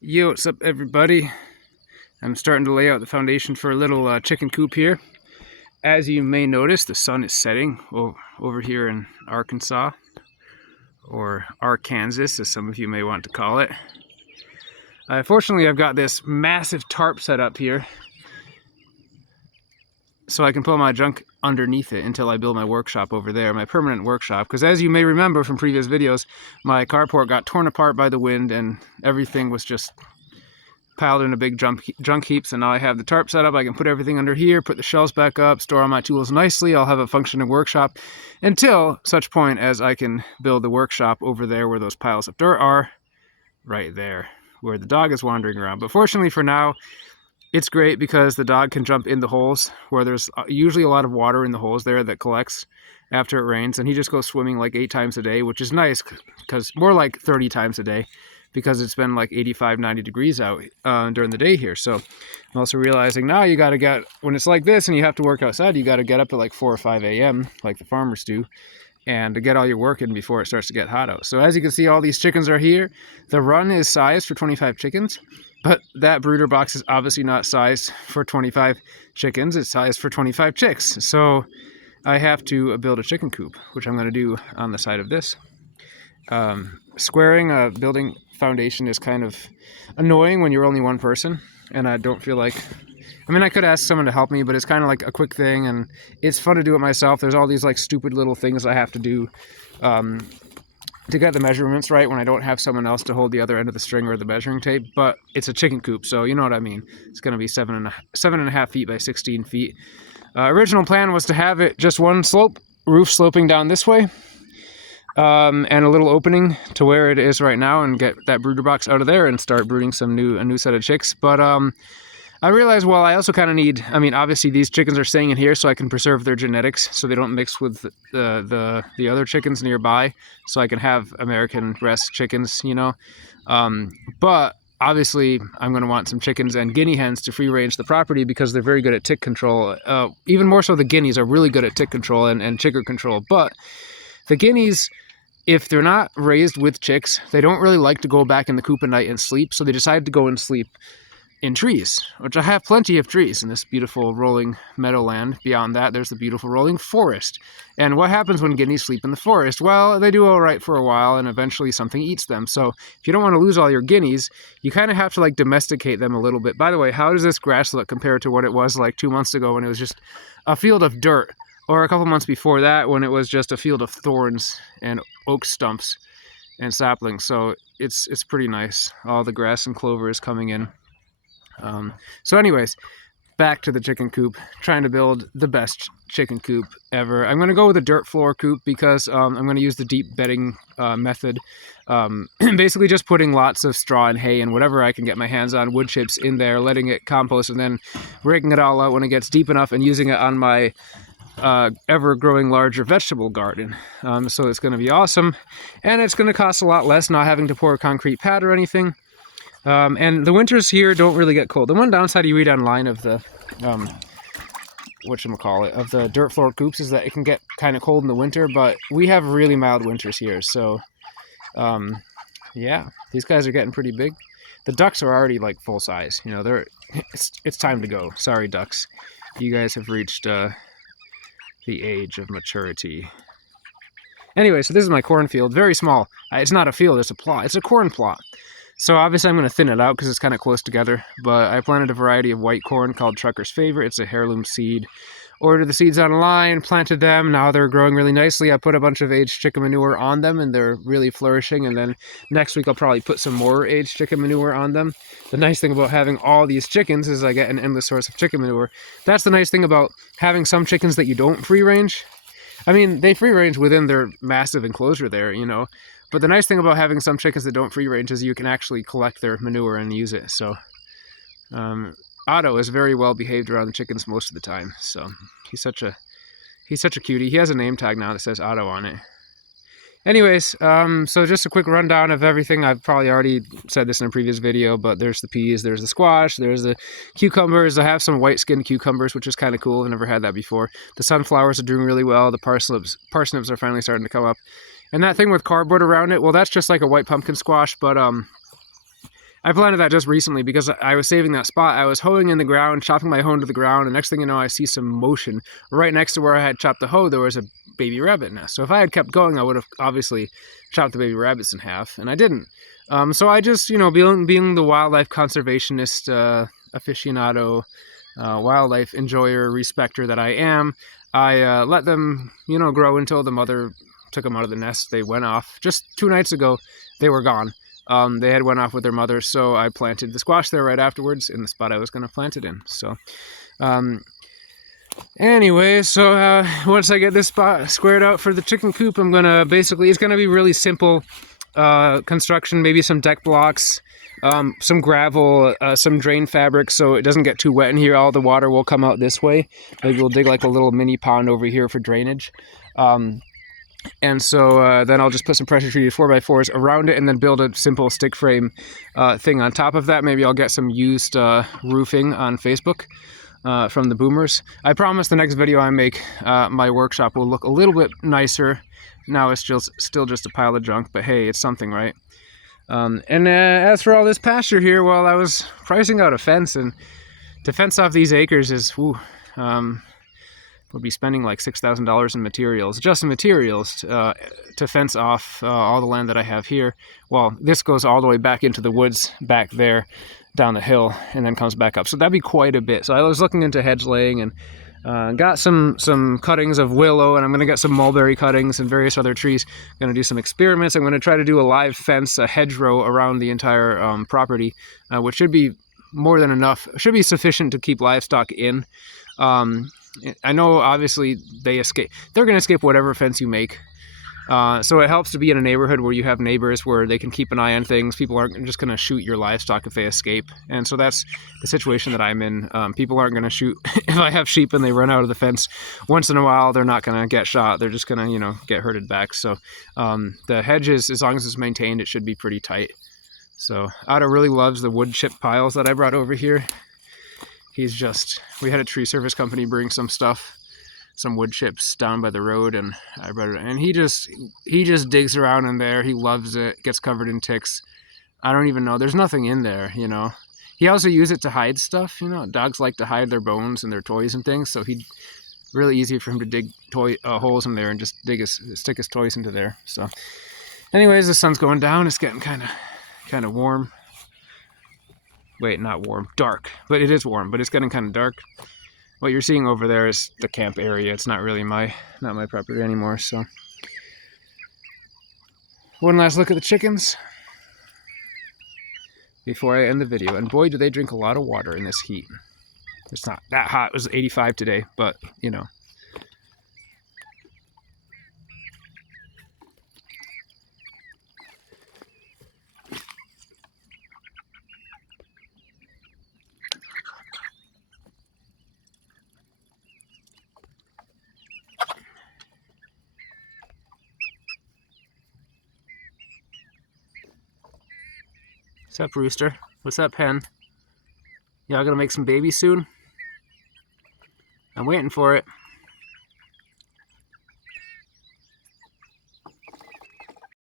Yo, what's up everybody? I'm starting to lay out the foundation for a little chicken coop here. As you may notice, the sun is setting over here in Arkansas, or Arkansas as some of you may want to call it. Fortunately, I've got this massive tarp set up here so I can put my junk underneath it until I build my workshop over there, my permanent workshop. Because as you may remember from previous videos, my carport got torn apart by the wind and everything was just piled in a big junk heap. So now I have the tarp set up. I can put everything under here, put the shelves back up, store all my tools nicely. I'll have a functioning workshop until such point as I can build the workshop over there where those piles of dirt are, right there, where the dog is wandering around. But fortunately for now, it's great because the dog can jump in the holes where there's usually a lot of water in the holes there that collects after it rains, and he just goes swimming like 8 times a day, which is nice, because more like 30 times a day, because it's been like 85, 90 degrees out during the day here. So I'm also realizing now you got to get, when it's like this and you have to work outside, you got to get up at like 4 or 5 a.m. like the farmers do, and to get all your work in before it starts to get hot out. So as you can see, all these chickens are here. The run is sized for 25 chickens, but that brooder box is obviously not sized for 25 chickens. It's sized for 25 chicks. So I have to build a chicken coop, which I'm going to do on the side of this. Squaring a building foundation is kind of annoying when you're only one person, and I don't feel like, I mean, I could ask someone to help me, but it's kind of like a quick thing, and it's fun to do it myself. There's all these like stupid little things I have to do to get the measurements right when I don't have someone else to hold the other end of the string or the measuring tape. But it's a chicken coop, so you know what I mean. It's going to be 7.5 feet by 16 feet. Original plan was to have it just one slope, roof sloping down this way, and a little opening to where it is right now, and get that brooder box out of there and start brooding a new set of chicks. But I realized, well, I also kind of need, I mean, obviously these chickens are staying in here so I can preserve their genetics so they don't mix with the other chickens nearby, so I can have American breast chickens, you know. But obviously I'm going to want some chickens and guinea hens to free range the property because they're very good at tick control. Even more so, the guineas are really good at tick control and chicken control. But the guineas, if they're not raised with chicks, they don't really like to go back in the coop at night and sleep, so they decide to go and sleep in trees, which I have plenty of trees in this beautiful rolling meadowland. Beyond that, there's the beautiful rolling forest. And what happens when guineas sleep in the forest? Well, they do all right for a while, and eventually something eats them. So if you don't want to lose all your guineas, you kind of have to like domesticate them a little bit. By the way, how does this grass look compared to what it was like 2 months ago when it was just a field of dirt? Or a couple months before that when it was just a field of thorns and oak stumps and saplings. So it's pretty nice. All the grass and clover is coming in. So anyways, back to the chicken coop, trying to build the best chicken coop ever. I'm going to go with a dirt floor coop because I'm going to use the deep bedding method. Basically just putting lots of straw and hay and whatever I can get my hands on, wood chips in there, letting it compost, and then raking it all out when it gets deep enough and using it on my ever-growing larger vegetable garden. So it's going to be awesome, and it's going to cost a lot less not having to pour a concrete pad or anything. And the winters here don't really get cold. The one downside you read online of the of the dirt floor coops is that it can get kind of cold in the winter, but we have really mild winters here. So yeah, these guys are getting pretty big. The ducks are already like full size, you know. It's time to go. Sorry, ducks, you guys have reached the age of maturity. Anyway, so this is my cornfield, very small. It's not a field, it's a plot. It's a corn plot. So obviously I'm going to thin it out because it's kind of close together, but I planted a variety of white corn called Trucker's Favorite. It's a heirloom seed. Ordered the seeds online, planted them. Now they're growing really nicely. I put a bunch of aged chicken manure on them, and they're really flourishing. And then next week I'll probably put some more aged chicken manure on them. The nice thing about having all these chickens is I get an endless source of chicken manure. That's the nice thing about having some chickens that you don't free range. I mean, they free range within their massive enclosure there, you know. But the nice thing about having some chickens that don't free range is you can actually collect their manure and use it. So Otto is very well behaved around the chickens most of the time. So he's such a cutie. He has a name tag now that says Otto on it. Anyways, so just a quick rundown of everything. I've probably already said this in a previous video, but there's the peas, there's the squash, there's the cucumbers. I have some white-skinned cucumbers, which is kind of cool. I've never had that before. The sunflowers are doing really well. The parsnips are finally starting to come up. And that thing with cardboard around it, well, that's just like a white pumpkin squash, but I planted that just recently because I was saving that spot. I was hoeing in the ground, chopping my hoe into the ground, and next thing you know, I see some motion. Right next to where I had chopped the hoe, there was a baby rabbit nest. So if I had kept going, I would have obviously chopped the baby rabbits in half, and I didn't. So I just, being the wildlife conservationist, aficionado, wildlife enjoyer, respecter that I am, I let them, grow until the mother took them out of the nest. They went off. Just 2 nights ago, they were gone. They had went off with their mother, so I planted the squash there right afterwards in the spot I was going to plant it in. So, anyway, so once I get this spot squared out for the chicken coop, I'm going to basically, it's going to be really simple construction, maybe some deck blocks, some gravel, some drain fabric so it doesn't get too wet in here. All the water will come out this way. Maybe we'll dig like a little mini pond over here for drainage. And so then I'll just put some pressure treated 4x4s around it and then build a simple stick frame thing on top of that. Maybe I'll get some used roofing on Facebook from the boomers. I promise the next video I make, my workshop will look a little bit nicer. Now it's still just a pile of junk, but hey, it's something, right? And as for all this pasture here, well, I was pricing out a fence, and to fence off these acres is, would be spending like $6,000 in materials, just in materials, to fence off all the land that I have here. Well, this goes all the way back into the woods back there, down the hill, and then comes back up. So that'd be quite a bit. So I was looking into hedge laying and got some cuttings of willow, and I'm going to get some mulberry cuttings and various other trees. I'm going to do some experiments. I'm going to try to do a live fence, a hedgerow around the entire property, which should be more than enough. Should be sufficient to keep livestock in. I know obviously they're going to escape whatever fence you make. So it helps to be in a neighborhood where you have neighbors where they can keep an eye on things. People aren't just going to shoot your livestock if they escape. And so that's the situation that I'm in. People aren't going to shoot. If I have sheep and they run out of the fence once in a while, they're not going to get shot. They're just going to, get herded back. So the hedges, as long as it's maintained, it should be pretty tight. So Otto really loves the wood chip piles that I brought over here. We had a tree service company bring some stuff, some wood chips down by the road, and I brought it, and he just digs around in there. He loves it. Gets covered in ticks. I don't even know. There's nothing in there, He also uses it to hide stuff, Dogs like to hide their bones and their toys and things, so really easy for him to dig holes in there and just stick his toys into there. So, anyways, the sun's going down. It's getting kind of warm. Wait, not warm, dark. But it is warm, but it's getting kind of dark. What you're seeing over there is the camp area. It's not really not my property anymore, so. One last look at the chickens before I end the video. And boy, do they drink a lot of water in this heat. It's not that hot. It was 85 today, but, What's up, Rooster? What's up, Hen? Y'all gonna make some babies soon? I'm waiting for it.